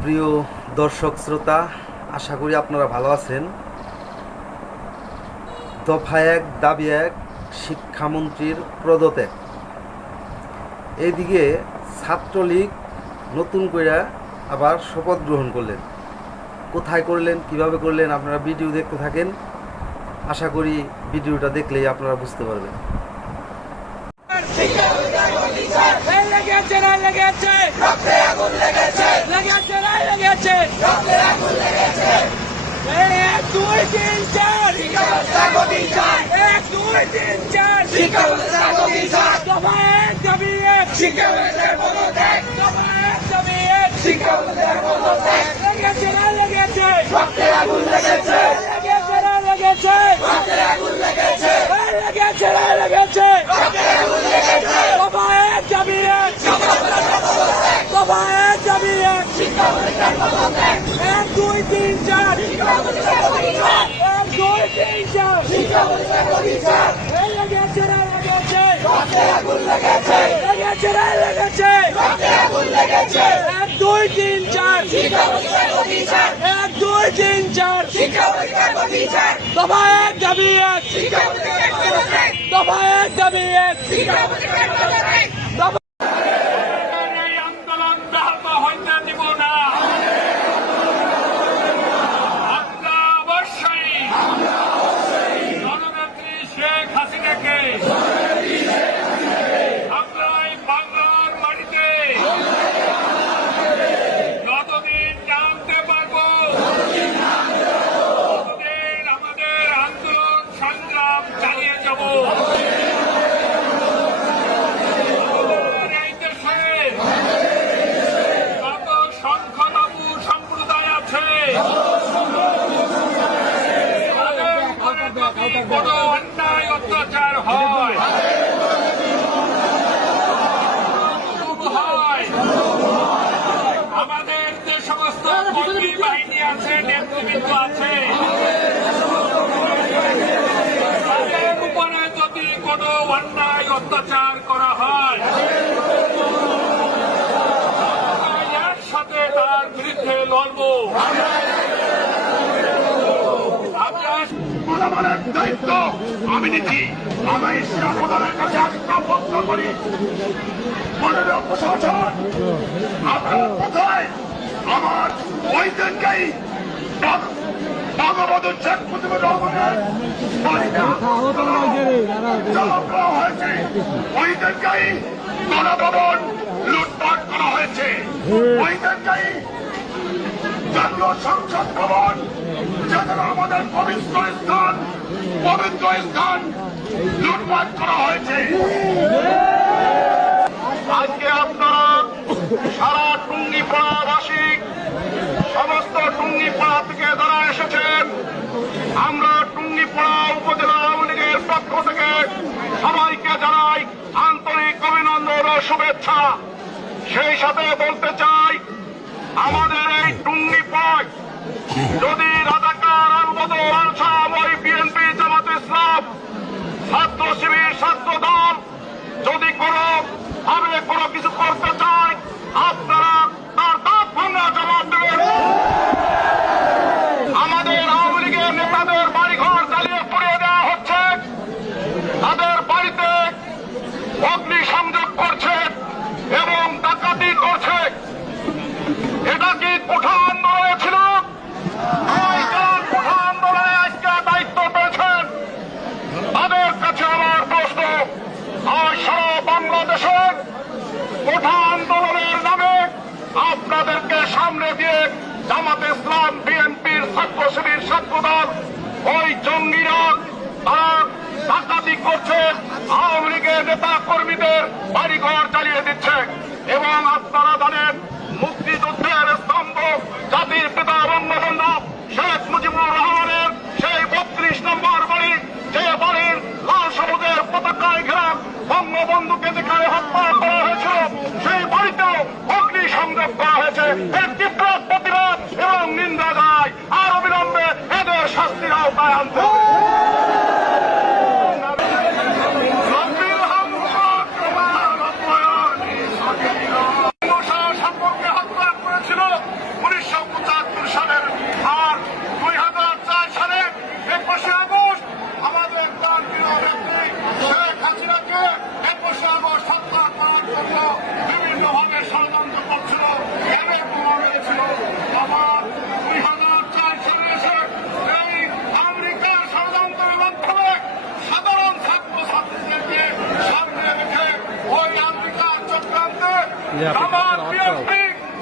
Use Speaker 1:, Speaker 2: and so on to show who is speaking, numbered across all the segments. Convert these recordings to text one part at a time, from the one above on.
Speaker 1: প্রিয় দর্শক শ্রোতা, আশা করি আপনারা ভালো আছেন। দফা এক, দাবি এক, শিক্ষামন্ত্রীর পদত্যাগ। এইদিকে ছাত্রলীগ নতুন করে আবার শপথ গ্রহণ করলেন। কোথায় করলেন, কীভাবে করলেন, আপনারা ভিডিও দেখতে থাকেন। আশা করি ভিডিওটা দেখলেই আপনারা বুঝতে পারবেন।
Speaker 2: এই লেগেছে। না লেগেছে। লেগেছে না লেগেছে। এক দুই তিন চার। এক দুই তিন চার। দফা এক দাবি এক। দফা এক দাবি এক। লেগেছে না লেগেছে। লেগেছে। না লেগেছে। এই লেগেছে না লেগেছে দফা এক দাবি এক দফা এক দাবি এক এক দুই লেগেছে লেগেছে না লেগেছে এক দুই তিন চার এক দুই তিন চার দফা এক দাবি এক দফা এক দাবি
Speaker 3: কোনো অন্যায় অত্যাচার হয়। আমাদের যে সমস্ত কর্মী বাহিনী আছে, নেতৃবৃন্দ আছে, তাদের উপরে যদি কোনো অন্যায় অত্যাচার করা হয় তার বিরুদ্ধে লড়ব।
Speaker 4: জনগণের দায়িত্ব। আমি নিচ্ছি আমি প্রধানের কাছে একটা প্রশ্ন করি। মাননীয় প্রশাসন, আপনার কোথায়? আমার ওই দিনকেই বঙ্গবন্ধু শেখ মুজিবুর রহমানের লুটপাট করা হয়েছে। ওই দিনকেই জাতীয় সংসদ ভবন, যেখানে আমাদের পবিত্র স্থান পবিত্র স্থান করা হয়েছে। আজকে আপনারা সারা টুঙ্গিপাড়াবাসী সমস্ত টুঙ্গিপাড়া থেকে যারা এসেছেন, আমরা টুঙ্গিপাড়া উপজেলা আওয়ামী লীগের পক্ষ থেকে সবাইকে জানাই আন্তরিক অভিনন্দন ও শুভেচ্ছা। সেই সাথে বলতে চাই যদি রাজাকার আলবদর আলসাম ওই বিএনপি জামাত ইসলাম ছাত্র শিবির ছাত্র দল যদি কোনো ভাবে কোনো কিছু করতে চায় আপনারা তার দাঁত ভাঙা জবাব দেবেন আমাদের আওয়ামী লীগের নেতাদের বাড়িঘর জ্বালিয়ে পুড়িয়ে দেওয়া হচ্ছে তাদের বাড়িতে অগ্নি সংযোগ করছে এবং ডাকাতি করছে এটা কি কোঠা আন্দোলনে ছিল এই যারা কোঠা আন্দোলনে আজকে দায়িত্ব পেয়েছেন তাদের কাছে আমার প্রশ্ন আজ সারা বাংলাদেশের কোঠা আন্দোলনের নামে আপনাদেরকে সামনে দিয়ে জামাত ইসলাম, বিএনপির ছাত্র শিবির ছাত্রদল ওই জঙ্গিরা তারা ডাকাতি করছে, আওয়ামী লীগের নেতা কর্মীদের বাড়িঘর চালিয়ে দিচ্ছে। এবং আপনারা জানেন, মুক্তিযুদ্ধের স্তম্ভ, জাতির পিতা বঙ্গবন্ধু শেখ মুজিবুর রহমানের সেই বত্রিশ নম্বর বাড়ি, যে বাড়ির লাল সবুজের পতাকায় ঘেরা বঙ্গবন্ধুকে যেখানে হত্যা করা হয়েছিল, সেই বাড়িতেও অগ্নি সংযোগ করা হয়েছে।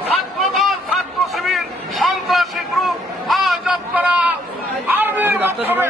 Speaker 4: ছাত্রদল ছাত্র শিবির সন্ত্রাসী গ্রুপ আজ আপনারা আর্মির মাধ্যমে